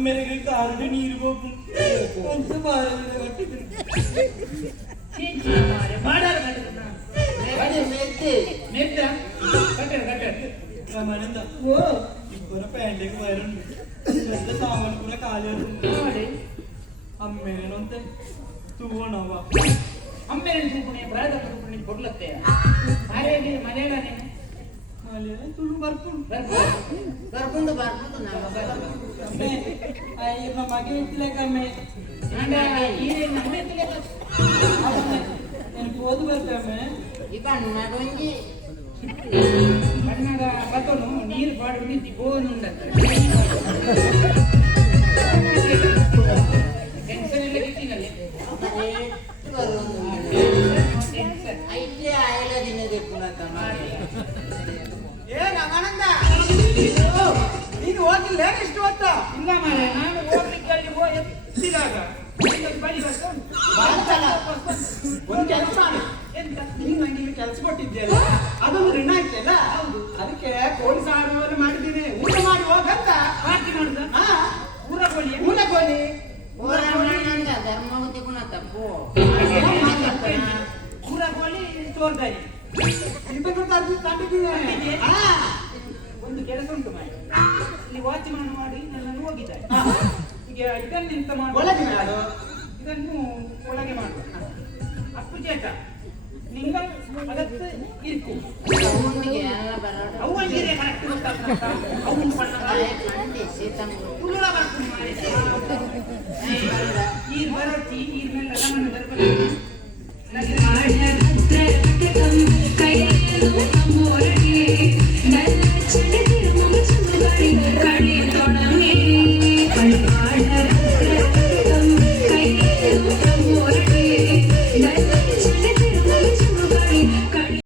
मेरे कार्ड नीर वो उनसे मारे मारे अरे मेरे मेरे कटर कटर रमानंद वो पूरा पैंडे को वायरन जैसे सामान पूरा काले होते हम मेरे नोंते तू वो ना वा हम मेरे सुपने ब्रादर सुपने बोल लगते हैं अरे ये मलेगा नहीं मलेगा तू बरपुन बरपुन तो ना मैं आई मम्मा के इतने का मैं अंडा ये नम्मे इतने का इन बहुत बरता मैं इकान ना डोंगी बन्नागा बतोनु नीर बाडु निंति ಬೋನುಂಡ ಟೆನ್ಷನ್ ಎಲ್ಲ ಕಿಟ್ಟಿನಲ್ಲಿ ಅರೆ ಟೆನ್ಷನ್ ಐಟ್ಲೆ ಆಯಲ ದಿನದೆ ಪುನತ ಮಾಡಿ ಏ ರಮಾನಂದ ನೀನು ಹೋಗಿಲ್ಲ ಎಷ್ಟು ಹೊತ್ತ ಇಲ್ಲ ಮಾರೆ ನಾನು ಹೋಗ್ಲಿಕ್ಕೆ ಅಲ್ಲಿ ಎತ್ತಿದಾಗ ಬಳಿ ಬರ್ಕೊಂಡು ಬಾಲ್ಕಲ ಒಂದು ಕೆಲಸ ಮಾಡಿ ಎಂತ ನೀನು ನನಗೆ ಕೆಲಸ ಕೊಟ್ಟಿದ್ದೀಯಲ್ಲ ಅದೊಂದು ಋಣ ಇತ್ತಲ್ಲ ಅದಕ್ಕೆ ಕೋಳಿ ಸಾರು ಮಾಡಿದ್ದೀನಿ ಊಟ ಮಾಡಿ ಹೋಗಂತ ಪಾರ್ಟಿ ಮಾಡುದ ಊರ ಕೋಳಿ ಅಂತ ಧರ್ಮವತಿ ಗುಣ ತಪ್ಪು ಊರ ಕೋಳಿ ತೋರ್ದಾರಿ ಒಂದು ಕೆಲಸ ಉಂಟು ಮಾಡಿ ಇಲ್ಲಿ ವಾಚ್ಮ್ಯಾನ್ ಮಾಡಿ ನನ್ನನ್ನು ಹೋಗಿದ್ದಾರೆ ಈಗ ಇದನ್ನು ಎಂತ ಮಾಡಿ ಇದನ್ನು ಒಳಗೆ ಮಾಡು ಅಪ್ಪು ಚೇಟ നിങ്ങൾ അകത്ത് ഇരിക്കും അവളിരെ കറക്റ്റ് ಗೊತ್ತಾಗ್ತದ ಅವನು ಪಣ್ಣಗಾರೆ ಕಂಡೆ ಸೇತಂ ತುಳುಳ ಬರ್ತೀನಿ ಈ ಬರತಿ ಈ ಮೇಲೆ